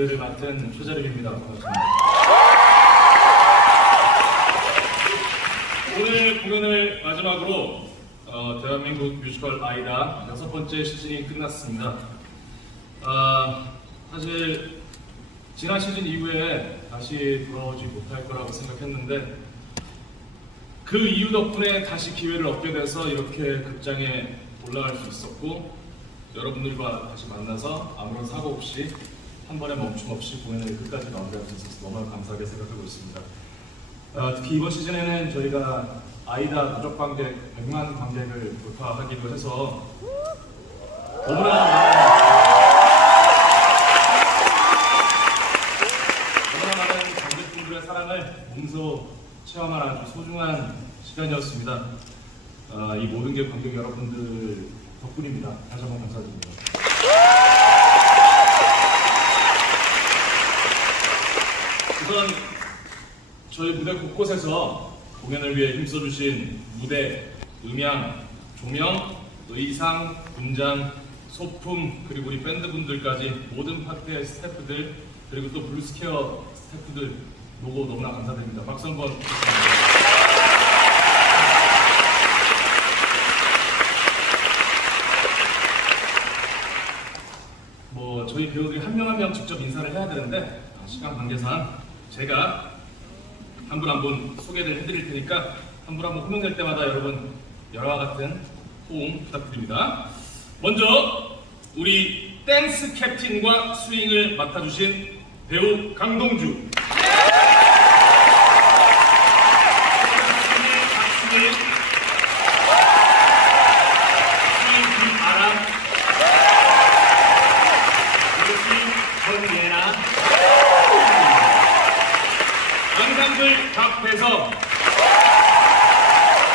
라다베스를 맡은 최재림입니다. 반갑습니다. 오늘 공연을 마지막으로 어, 대한민국 뮤지컬 아이다 여섯 번째 시즌이 끝났습니다. 아, 사실 지난 시즌 이후에 다시 돌아오지 못할 거라고 생각했는데 그 이유 덕분에 다시 기회를 얻게 돼서 이렇게 극장에 올라갈 수 있었고 여러분들과 다시 만나서 아무런 사고 없이 한 번의 멈춤 없이 공연을 끝까지 마무리할 수 있어서 너무 감사하게 생각하고 있습니다. 어, 특히 이번 시즌에는 저희가 아이다 누적 관객 100만 관객을 돌파하기도 해서 너무나 너무나 많은 관객분들의 사랑을 몸소 체험한 아주 소중한 시간이었습니다. 아, 이 모든 게 관객 여러분들 덕분입니다. 다시 한번 감사드립니다. 우선 저희 무대 곳곳에서 공연을 위해 힘써주신 무대, 음향, 조명, 의상, 분장, 소품 그리고 우리 밴드분들까지 모든 파트의 스태프들 그리고 또 블루스케어 스태프들 모두 너무나 감사드립니다. 박수 한번 부탁드립니다. 뭐 저희 배우들이 한 명 한 명 직접 인사를 해야 되는데 아, 시간 관계상 제가 한 분 한 분 소개를 해드릴 테니까 한 분 한 분 호명될 때마다 여러분 열화와 같은 호응 부탁드립니다. 먼저 우리 댄스 캡틴과 스윙을 맡아주신 배우 강동주. 박수민, 스윙 김아람, 그리고 스윙 정예나, 앙상블 박배성,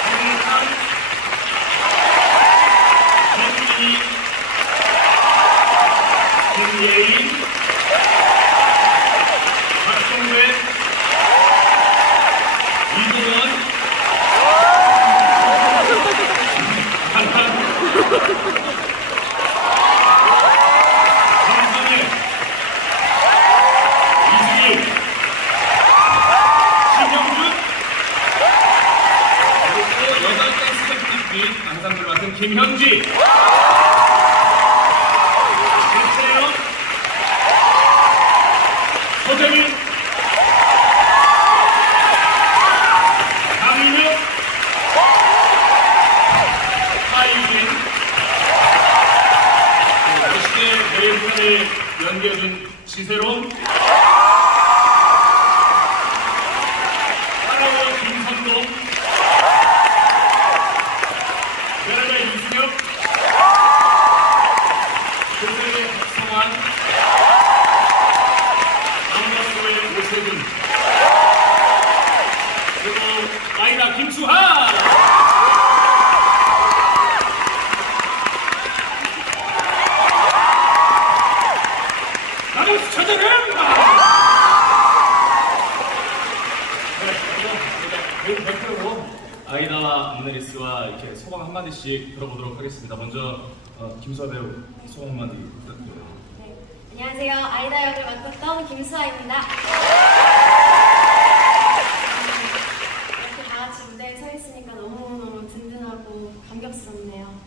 김상, 김민희, 김예인, 박종배, 이동원, 한한, 황선일, 이승일, 신영준, 그리고 여자 댄스 및 앙상블 맡은 김현지, 연기해준 지세롬, 파라오 김선동, 베르네 이승엽, 조세의 박성환, 강가수의 오세근, 그리고 아이다 김수하! 나는 찾아낸다! 네, 대표로 아이다와 안네리스와 이렇게 소감 한마디씩 들어보도록 하겠습니다. 먼저 어, 김수아 배우 소감 한마디 부탁드려요. 네, 안녕하세요. 아이다 역을 맡았던 김수아입니다. 음, 이렇게 다 같이 무대에 서 있으니까 너무너무 든든하고 감격스럽네요.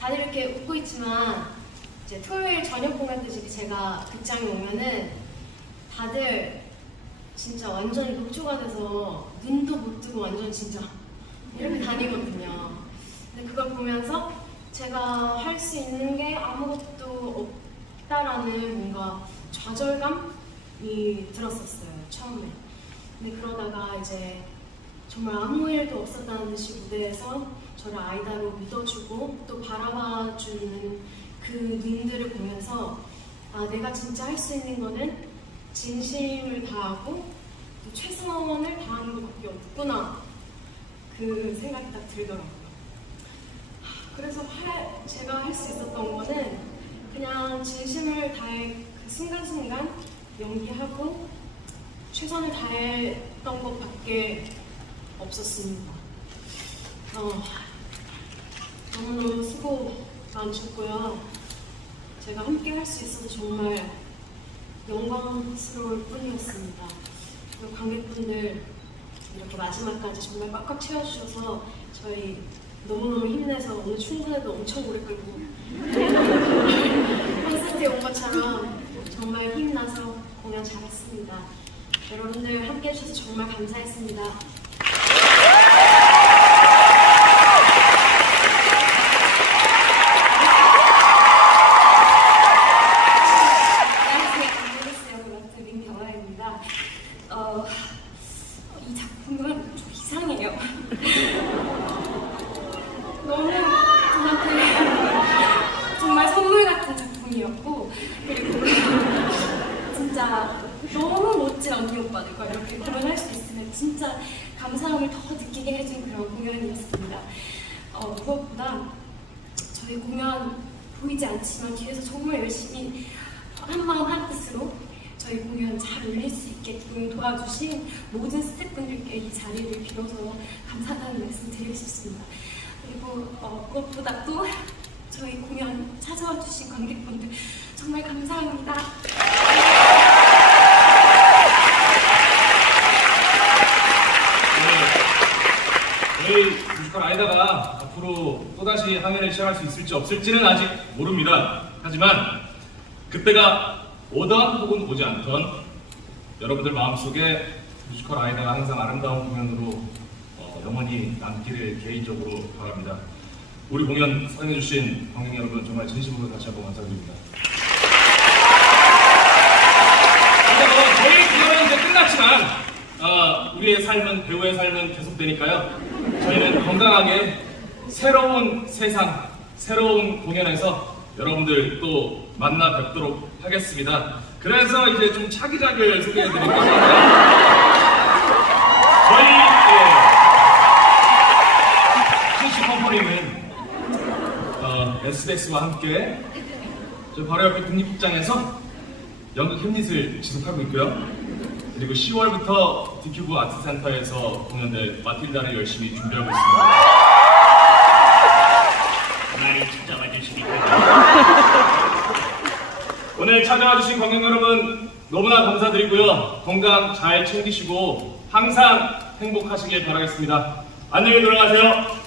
다들 이렇게 웃고 있지만 이제 토요일 저녁 공연 때 제가 극장에 오면은 다들 진짜 완전히 녹초가 돼서 눈도 못 뜨고 완전 진짜 이렇게 다니거든요. 근데 그걸 보면서 제가 할 수 있는 게 아무것도 없다라는 뭔가 좌절감이 들었었어요, 처음에. 근데 그러다가 이제 정말 아무 일도 없었다는 듯이 무대에서 저를 아이다로 믿어주고 또 바라봐주는 그 눈들을 보면서 아, 내가 진짜 할 수 있는 거는 진심을 다하고 또 최선을 다하는 것밖에 없구나. 그 생각이 딱 들더라고요. 하, 그래서 할- 제가 할 수 있었던 거는 그냥 진심을 다해 그 순간순간 연기하고 최선을 다했던 것밖에 없었습니다. 어, 너무너무 수고 많으셨고요. 제가 함께 할 수 있어서 정말 영광스러울 뿐이었습니다. 그리고 관객분들 이렇게 마지막까지 정말 꽉꽉 채워주셔서 저희 너무너무 힘내서 오늘 충분해도 엄청 오래 끌고 콘서트에 온 것처럼 정말 힘나서 공연 잘했습니다. 여러분들 함께 해주셔서 정말 감사했습니다. 안녕하세요. 안녕하세요. 그렇트 민경아입니다. 어, 이 작품은 좀 이상해요. 너무 저한테 정말 선물 같은 작품이었고 그리고 진짜 너무 멋진 오빠들과 이렇게 공연할 수 있으면 진짜 감사함을 더 느끼게 해준 그런 공연이었습니다. 어, 무엇보다 저희 공연 보이지 않지만 뒤에서 정말 열심히 한 마음 한 뜻으로 저희 공연 잘 올릴 수 있게끔 도와주신 모든 스태프분들께 이 자리를 빌어서 감사하다는 말씀 드리고 싶습니다. 그리고 어, 무엇보다 또 저희 공연 찾아와 주신 관객분들 정말 감사합니다. 네. 저희 뮤지컬 아이다가 앞으로 또다시 항해를 시작할 수 있을지 없을지는 아직 모릅니다. 하지만 그때가 오던 혹은 오지 않던 여러분들 마음속에 뮤지컬 아이다가 항상 아름다운 공연으로 어, 영원히 남기를 개인적으로 바랍니다. 우리 공연 사랑해주신 관객 여러분 정말 진심으로 다시 한번 감사드립니다. 뭐 저희 공연은 이제 끝났지만 어, 우리의 삶은 배우의 삶은 계속되니까요. 저희는 건강하게 새로운 세상, 새로운 공연에서 여러분들 또 만나 뵙도록 하겠습니다. 그래서 이제 좀 차기작을 소개해드릴게요. 저희 예, CC 컴퍼니는 어, SBS와 함께 저 바로 옆에 국립극장에서 연극 햄릿을 지속하고 있고요. 그리고 10월부터 디큐브 아트센터에서 공연될 마틸다를 열심히 준비하고 있습니다. 많이 찾아와 주시니까 오늘 찾아와 주신 관객 여러분 너무나 감사드리고요. 건강 잘 챙기시고 항상 행복하시길 바라겠습니다. 안녕히 돌아가세요.